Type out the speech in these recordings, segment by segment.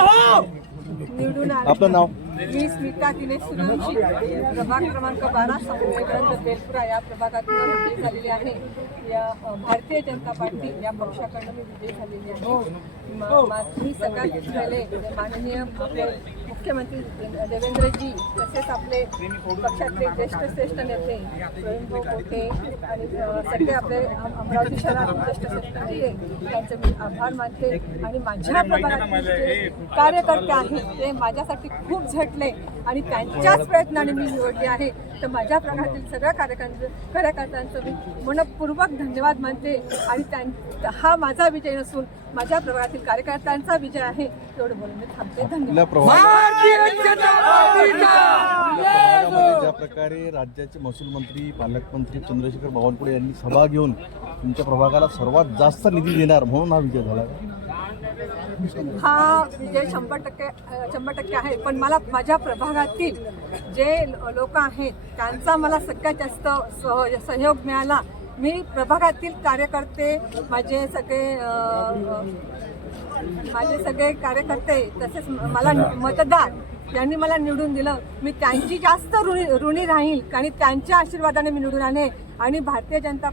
निवडून आले. आपलं नाव? मी स्मिता दिनेश सूर्यवंशी, प्रभाग क्रमांक 12 संवेदन बेलपुरा या प्रभागातून विजयी झालेली आहे. या भारतीय जनता पार्टी या पक्षाकडून मी विजयी झालेली आहे. मी सगळ्यात पहिले माननीय आपले मुख्यमंत्री देवेंद्रजी तसेच आपले पक्षातले श्रेष्ठ नेते स्वयंभू मोठे आणि सगळे आपले अमरावती शहरातील ज्येष्ठ नेते त्यांचे मी आभार मानते. आणि माझ्या प्रभागातील जे कार्यकर्ते आहेत ते माझ्यासाठी खूप झटले आणि त्यांच्याच प्रयत्नाने मी निवडली आहे. तर माझ्या प्रभागातील सगळ्या कार्यकर्त्यांचं मी मनपूर्वक धन्यवाद मानते. आणि हा माझा विजय नसून माझ्या प्रभागातील कार्यकर्त्यांचा विजय आहे. तेवढं बोलून मी थांबते. धन्यवाद. ज्या प्रकारे राज्याचे महसूल मंत्री पालकमंत्री चंद्रशेखर बावनकुळे यांनी सभा घेऊन तुमच्या प्रभागाला सर्वात जास्त निधी देणार म्हणून हा विजय झाला. हा विजय 100% आहे. पण मला माझ्या प्रभागातील जे लोक आहेत त्यांचा मला सगळ्यात जास्त सहयोग मिळाला. मी प्रभागातील कार्यकर्ते माझे सगळे कार्यकर्ते तसेच मला मतदार यांनी मला निवडून दिलं. मी त्यांची जास्त ऋणी राहील आणि त्यांच्या आशीर्वादाने मी निवडून आले. आणि भारतीय जनता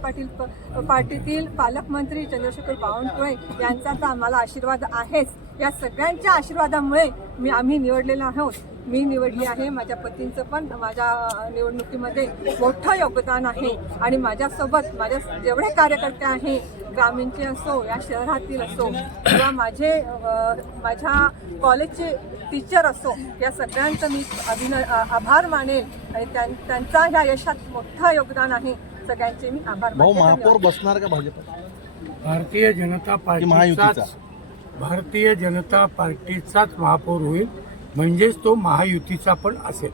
पार्टीतील पालकमंत्री चंद्रशेखर बावनकुळे यांचा तर आम्हाला आशीर्वाद आहेच. या सगळ्यांच्या आशीर्वादामुळे आम्ही निवडलेलो आहोत. मी निवडली आहे. माझ्या पतींचं पण माझ्या निवडणुकीमध्ये मोठं योगदान आहे. आणि माझ्यासोबत माझ्या जेवढे कार्यकर्ते आहेत ग्रामीणचे असो या शहरातील असो किंवा माझ्या कॉलेजचे टीचर असो या सगळ्यांचं मी आभार मानेल. आणि त्यांचा ह्या यशात मोठं योगदान आहे. सगळ्यांचे मी आभार मानते. महापौर बसणार का भाजप? भारतीय जनता पार्टीचाच महापौर होईल. म्हणजेच तो महायुतीचा पण असेल.